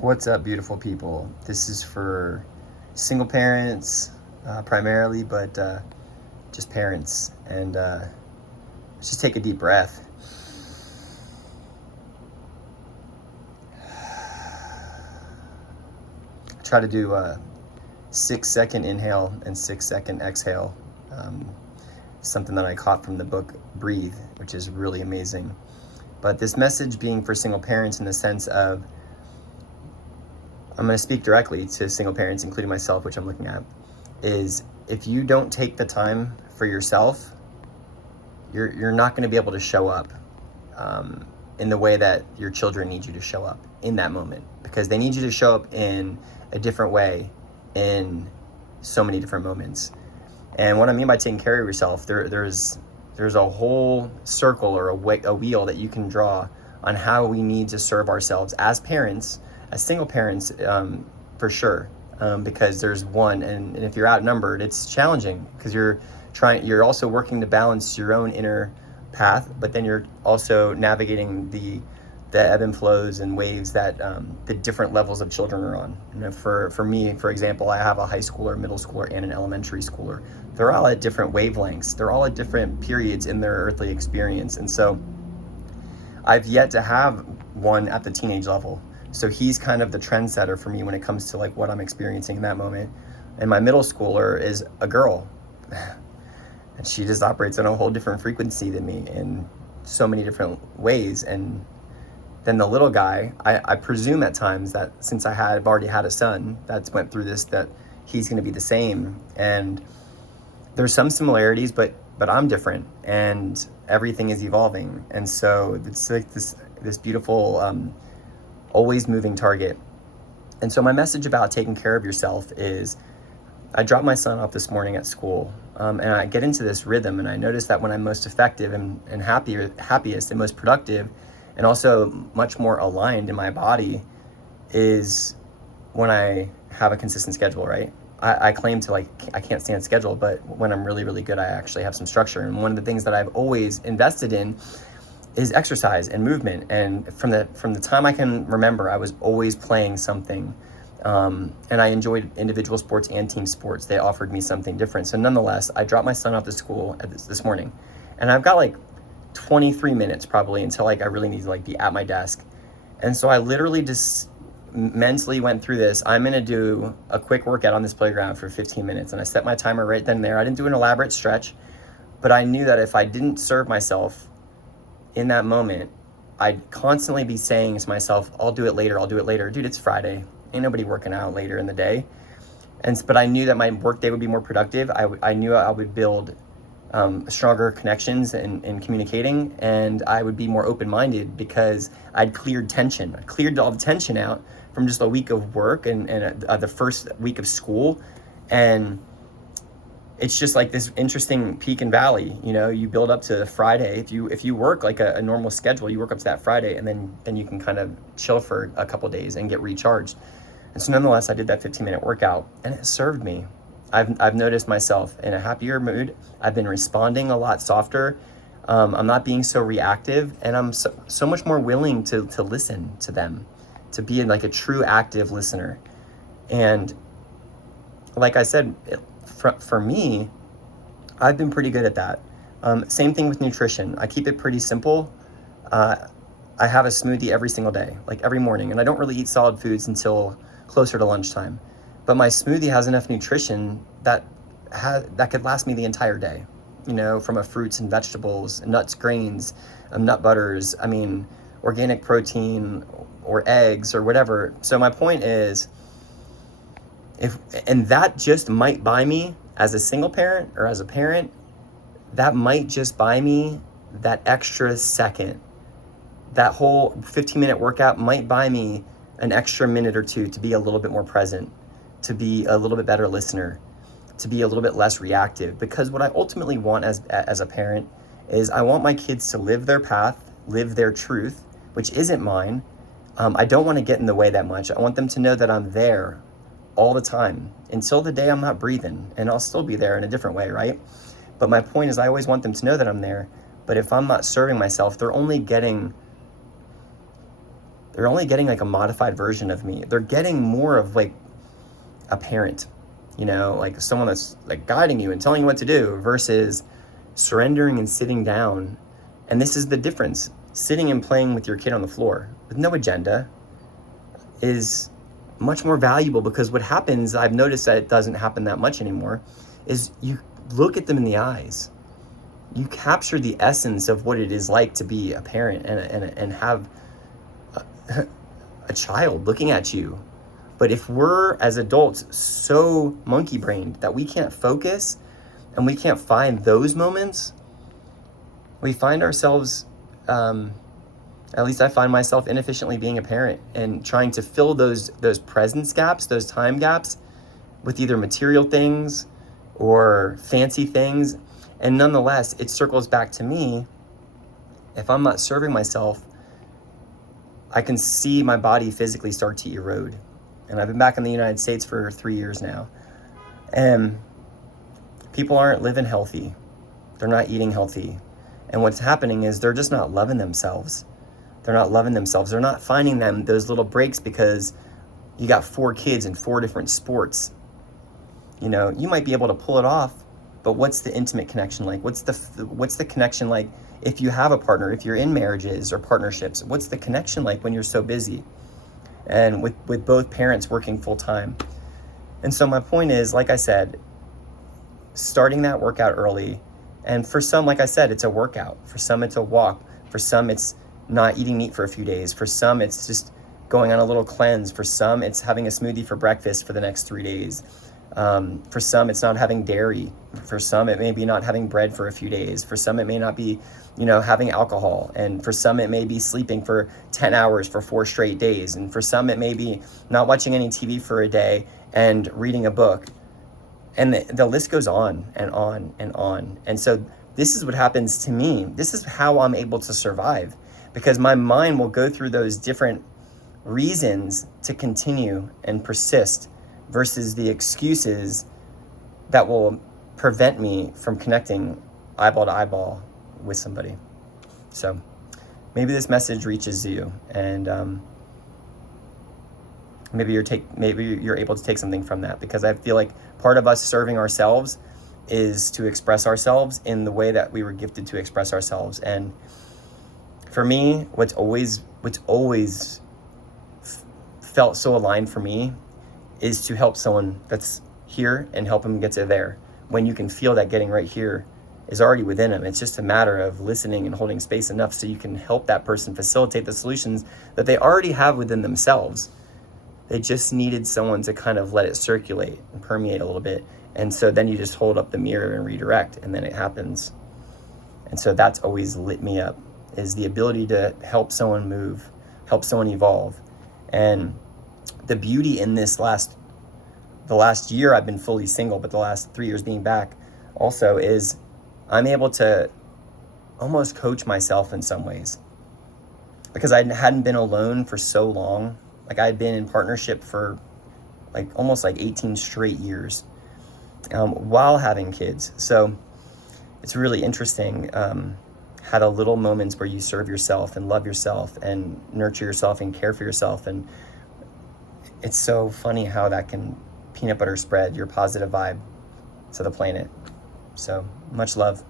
What's up, beautiful people? This is for single parents primarily, but just parents. And let's just take a deep breath. Try to do a 6-second inhale and 6-second exhale. Something that I caught from the book Breathe, which is really amazing. But this message being for single parents in the sense of, I'm going to speak directly to single parents, including myself, which I'm looking at, is if you don't take the time for yourself, you're not going to be able to show up in the way that your children need you to show up in that moment, because they need you to show up in a different way in so many different moments. And what I mean by taking care of yourself, there's a whole circle or a wheel that you can draw on how we need to serve ourselves as parents, as single parents, for sure, because there's one, and if you're outnumbered, it's challenging because you're also working to balance your own inner path, but then you're also navigating the ebb and flows and waves that the different levels of children are on. You know, for me, for example, I have a high schooler, middle schooler, and an elementary schooler. They're all at different wavelengths. They're all at different periods in their earthly experience, and so I've yet to have one at the teenage level. So he's kind of the trendsetter for me when it comes to like what I'm experiencing in that moment. And my middle schooler is a girl, and she just operates on a whole different frequency than me in so many different ways. And then the little guy, I presume at times that since I've already had a son that's went through this, that he's going to be the same. And there's some similarities, but I'm different, and everything is evolving. And so it's like this beautiful, always moving target. And so my message about taking care of yourself is, I dropped my son off this morning at school, and I get into this rhythm, and I notice that when I'm most effective and happiest and most productive, and also much more aligned in my body, is when I have a consistent schedule, right? I claim to I can't stand schedule, but when I'm really, really good, I actually have some structure. And one of the things that I've always invested in is exercise and movement. And from the time I can remember, I was always playing something. And I enjoyed individual sports and team sports. They offered me something different. So nonetheless, I dropped my son off to school this morning, and I've got 23 minutes probably until I really need to be at my desk. And so I literally just mentally went through this. I'm going to do a quick workout on this playground for 15 minutes. And I set my timer right then and there. I didn't do an elaborate stretch, but I knew that if I didn't serve myself in that moment, I'd constantly be saying to myself, I'll do it later. Dude, it's Friday. Ain't nobody working out later in the day. But I knew that my work day would be more productive. I knew I would build stronger connections in communicating, and I would be more open-minded because I'd cleared tension. I cleared all the tension out from just a week of work and the first week of school. And it's just like this interesting peak and valley. You know, you build up to Friday. If you work like a normal schedule, you work up to that Friday, and then you can kind of chill for a couple days and get recharged. And so nonetheless, I did that 15-minute workout, and it served me. I've noticed myself in a happier mood. I've been responding a lot softer. I'm not being so reactive, and I'm so much more willing to listen to them, to be a true active listener. And like I said, for me, I've been pretty good at that. Same thing with nutrition. I keep it pretty simple. I have a smoothie every single day, every morning, and I don't really eat solid foods until closer to lunchtime. But my smoothie has enough nutrition that could last me the entire day, from fruits and vegetables, nuts, grains, nut butters, organic protein or eggs or whatever. So my point is, and that just might buy me, as a single parent or as a parent, that might just buy me that extra second. That whole 15-minute workout might buy me an extra minute or two to be a little bit more present, to be a little bit better listener, to be a little bit less reactive. Because what I ultimately want as a parent is I want my kids to live their path, live their truth, which isn't mine. I don't want to get in the way that much. I want them to know that I'm there all the time until the day I'm not breathing, and I'll still be there in a different way, right? But my point is, I always want them to know that I'm there. But if I'm not serving myself, they're only getting they're only getting like a modified version of me. They're getting more of like a parent, you know, like someone that's like guiding you and telling you what to do versus surrendering and sitting down. And this is the difference. Sitting and playing with your kid on the floor with no agenda is much more valuable, because what happens, I've noticed that it doesn't happen that much anymore, is you look at them in the eyes. You capture the essence of what it is like to be a parent and have a child looking at you. But if we're, as adults, so monkey-brained that we can't focus and we can't find those moments, we find ourselves, at least I find myself inefficiently being a parent and trying to fill those presence gaps, those time gaps, with either material things or fancy things. And nonetheless, it circles back to me. If I'm not serving myself, I can see my body physically start to erode. And I've been back in the United States for 3 years now. And people aren't living healthy. They're not eating healthy. And what's happening is they're just not loving themselves. They're not loving themselves. They're not finding those little breaks, because you got 4 kids in 4 different sports. You know, you might be able to pull it off, but what's the intimate connection like? What's the connection like if you have a partner, if you're in marriages or partnerships? What's the connection like when you're so busy? And with both parents working full time. And so my point is, like I said, starting that workout early. And for some, like I said, it's a workout. For some, it's a walk. For some, it's not eating meat for a few days. For some, it's just going on a little cleanse. For some, it's having a smoothie for breakfast for the next 3 days. For some, it's not having dairy. For some, it may be not having bread for a few days. For some, it may not be, having alcohol. And for some, it may be sleeping for 10 hours for 4 straight days. And for some, it may be not watching any TV for a day and reading a book. And the list goes on and on and on. And so this is what happens to me. This is how I'm able to survive, because my mind will go through those different reasons to continue and persist versus the excuses that will prevent me from connecting eyeball to eyeball with somebody. So maybe this message reaches you, and maybe you're able to take something from that, because I feel like part of us serving ourselves is to express ourselves in the way that we were gifted to express ourselves. And for me, what's always felt so aligned for me is to help someone that's here and help them get to there, when you can feel that getting right here is already within them. It's just a matter of listening and holding space enough so you can help that person facilitate the solutions that they already have within themselves. They just needed someone to kind of let it circulate and permeate a little bit. And so then you just hold up the mirror and redirect, and then it happens. And so that's always lit me up, is the ability to help someone move, help someone evolve. And the beauty in the last year I've been fully single, but the last 3 years being back also, is I'm able to almost coach myself in some ways, because I hadn't been alone for so long. Like, I had been in partnership for almost 18 straight years while having kids. So it's really interesting how the little moments where you serve yourself and love yourself and nurture yourself and care for yourself. And it's so funny how that can peanut butter spread your positive vibe to the planet. So much love.